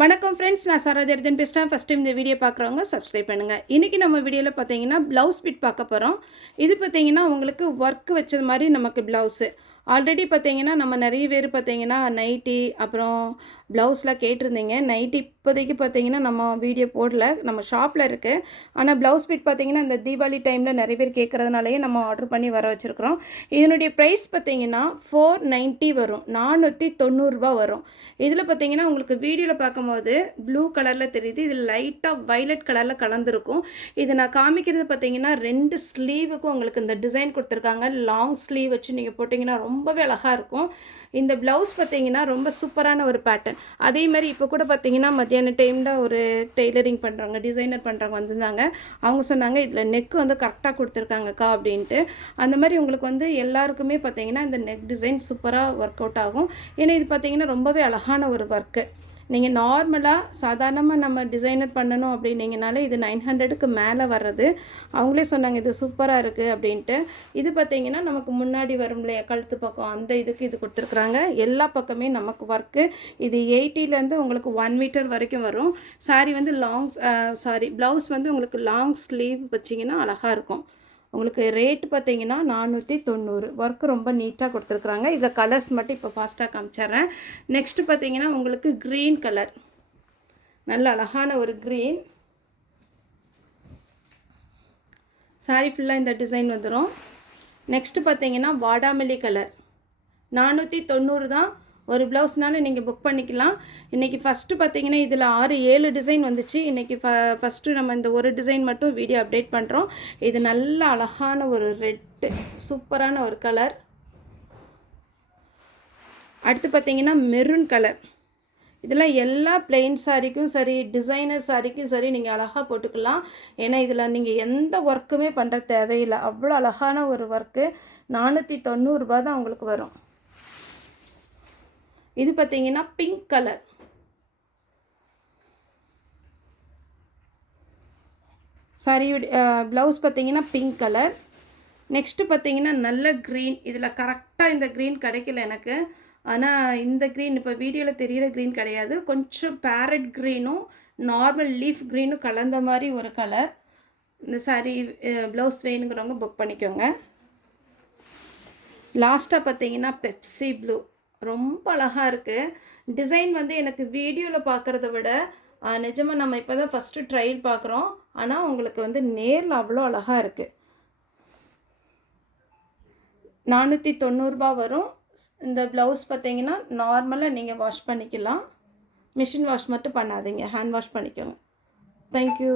வணக்கம் ஃப்ரெண்ட்ஸ், நான் சரோஜர்ஜன் பேசுகிறேன். ஃபஸ்ட் டைம் இந்த வீடியோ பார்க்குறவங்க சப்ஸ்கிரைப் பண்ணுங்கள். இன்றைக்கி நம்ம வீடியோவில் பார்த்தீங்கன்னா ப்ளவுஸ் பிட் பார்க்க போகிறோம். இது பார்த்தீங்கன்னா உங்களுக்கு ஒர்க் வச்சது மாதிரி நமக்கு ப்ளவுஸு. ஆல்ரெடி பார்த்தீங்கன்னா நம்ம நிறைய பேர் பார்த்தீங்கன்னா நைட்டி அப்புறம் ப்ளவுஸ்லாம் கேட்டிருந்தீங்க. நைட்டி இப்போதைக்கு பார்த்தீங்கன்னா நம்ம வீடியோ போடல, நம்ம ஷாப்பில் இருக்குது. ஆனால் ப்ளவுஸ் பிட் பார்த்தீங்கன்னா இந்த தீபாவளி டைமில் நிறைய பேர் கேட்குறதுனாலேயே நம்ம ஆர்டர் பண்ணி வர வச்சுருக்குறோம். இதனுடைய ப்ரைஸ் பார்த்தீங்கன்னா 490 வரும், 490 வரும். இதில் பார்த்தீங்கன்னா உங்களுக்கு வீடியோவில் பார்க்கும்போது ப்ளூ கலரில் தெரியுது, இது லைட்டாக வைலட் கலரில் கலந்துருக்கும். இது நான் காமிக்கிறது பார்த்தீங்கன்னா 2 ஸ்லீவுக்கும் உங்களுக்கு இந்த டிசைன் கொடுத்துருக்காங்க. லாங் ஸ்லீவ் வச்சு நீங்கள் போட்டிங்கன்னா ரொம்பவே அழகாக இருக்கும். இந்த ப்ளவுஸ் பார்த்தீங்கன்னா ரொம்ப சூப்பரான ஒரு பேட்டர்ன். அதே மாதிரி இப்போ கூட பார்த்தீங்கன்னா மத்தியான டைமில் ஒரு டெய்லரிங் பண்ணுறவங்க, டிசைனர் பண்ணுறவங்க வந்திருந்தாங்க. அவங்க சொன்னாங்க இதில் நெக் வந்து கரெக்டாக கொடுத்துருக்காங்கக்கா அப்படின்ட்டு. அந்த மாதிரி உங்களுக்கு வந்து எல்லாருக்குமே பார்த்தீங்கன்னா இந்த நெக் டிசைன் சூப்பராக ஒர்க் அவுட் ஆகும். ஏன்னா இது பார்த்தீங்கன்னா ரொம்பவே அழகான ஒரு ஒர்க்கு. நீங்கள் நார்மலாக சாதாரணமாக நம்ம டிசைனர் பண்ணணும் அப்படின்னீங்கனாலே இது 900க்கு மேலே வர்றது. அவங்களே சொன்னாங்க இது சூப்பராக இருக்குது அப்படின்ட்டு. இது பார்த்திங்கன்னா நமக்கு முன்னாடி வரும் இல்லையா கழுத்து பக்கம், அந்த இதுக்கு இது கொடுத்துருக்குறாங்க. எல்லா பக்கமே நமக்கு ஒர்க்கு. இது 80லேருந்து உங்களுக்கு 1 மீட்டர் வரைக்கும் வரும். சாரி வந்து ப்ளவுஸ் வந்து உங்களுக்கு லாங் ஸ்லீவ் வச்சிங்கன்னா அழகாக இருக்கும். உங்களுக்கு ரேட்டு பார்த்தீங்கன்னா 490. ஒர்க்கு ரொம்ப நீட்டாக கொடுத்துருக்குறாங்க. இதில் கலர்ஸ் மட்டும் இப்போ ஃபாஸ்ட்டாக காமிச்சிட்றேன். நெக்ஸ்ட்டு பார்த்தீங்கன்னா உங்களுக்கு க்ரீன் கலர், நல்ல அழகான ஒரு க்ரீன் சாரி ஃபுல்லாக இந்த டிசைன் வந்துடும். நெக்ஸ்ட்டு பார்த்தீங்கன்னா வாடாமல்லி கலர், 490 தான். ஒரு ப்ளவுஸ்னாலும் நீங்கள் புக் பண்ணிக்கலாம். இன்றைக்கி ஃபஸ்ட்டு பார்த்தீங்கன்னா இதில் 6-7 டிசைன் வந்துச்சு. இன்றைக்கி ஃபஸ்ட்டு நம்ம இந்த ஒரு டிசைன் மட்டும் வீடியோ அப்டேட் பண்ணுறோம். இது நல்ல அழகான ஒரு ரெட்டு சூப்பரான ஒரு கலர். அடுத்து பார்த்தீங்கன்னா மெரூன் கலர். இதெல்லாம் எல்லா பிளெயின் சாரிக்கும் சரி, டிசைனர் சாரிக்கும் சரி நீங்கள் அழகாக போட்டுக்கலாம். ஏன்னா இதில் நீங்கள் எந்த ஒர்க்குமே பண்ணுற தேவையில்லை. அவ்வளோ அழகான ஒரு ஒர்க்கு. 490 தான் உங்களுக்கு வரும். இது பார்த்தீங்கன்னா பிங்க் கலர், சாரி ப்ளவுஸ் பார்த்தீங்கன்னா பிங்க் கலர். நெக்ஸ்ட்டு பார்த்தீங்கன்னா நல்ல க்ரீன். இதில் கரெக்டாக இந்த க்ரீன் கிடைக்கல எனக்கு. ஆனால் இந்த க்ரீன் இப்போ வீடியோவில் தெரிகிற க்ரீன் கிடையாது. கொஞ்சம் பேரட் க்ரீனும் நார்மல் லீஃப் க்ரீனும் கலந்த மாதிரி ஒரு கலர். இந்த சாரி ப்ளவுஸ் வேணுங்கிறவங்க புக் பண்ணிக்கோங்க. லாஸ்ட்டாக பார்த்தீங்கன்னா பெப்சி ப்ளூ, ரொம்ப அழகாக இருக்குது. டிசைன் வந்து எனக்கு வீடியோவில் பார்க்குறத விட நிஜமாக நம்ம இப்போ தான் ஃபஸ்ட்டு ட்ரையல் பார்க்குறோம். ஆனால் உங்களுக்கு வந்து நேரில் அவ்வளோ அழகாக இருக்குது. 490 வரும். இந்த ப்ளவுஸ் பார்த்தீங்கன்னா நார்மலாக நீங்கள் வாஷ் பண்ணிக்கலாம். மிஷின் வாஷ் மட்டும் பண்ணாதீங்க, ஹேண்ட் வாஷ் பண்ணிக்கோங்க. தேங்க்யூ.